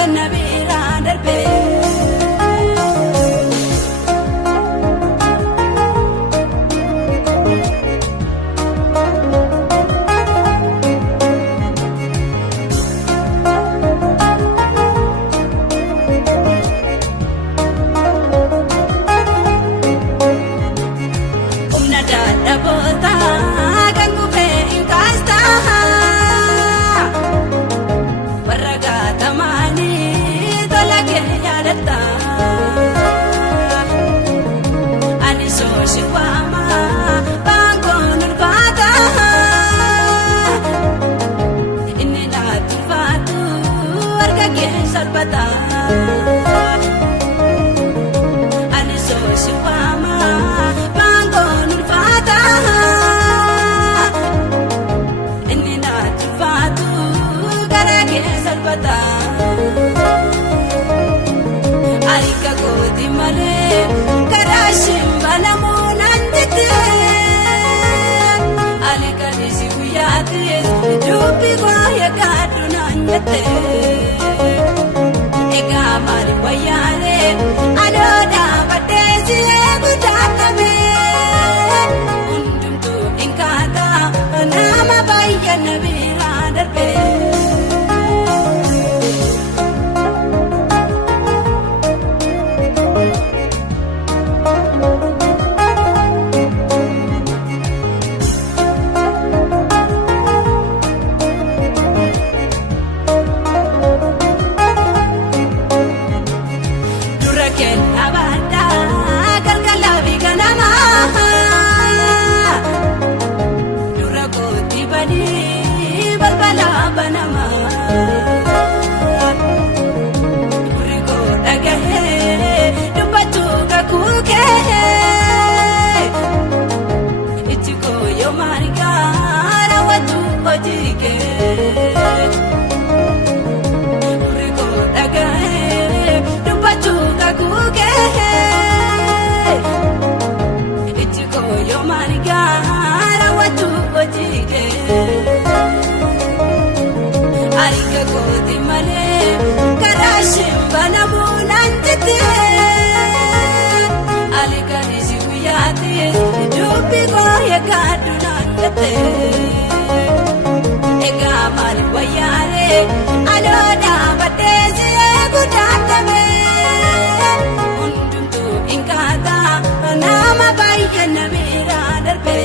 baay'een na biraa darbee. Ani sosi wama bangon ulfata inni na tufatu garage salbata arika godi male karashim balamunan jete alika disi uyati dubi kwa ya kadunan jete mali wayare adoda badesi egutame undumtu inkata nama bayan nabira darbe arika godi male karashim balamunan jete alika disi uyati dubi ko ya kadunan jete ega mali wayare adoda badesi egutame undumtu inkata nama bayan nabira darbe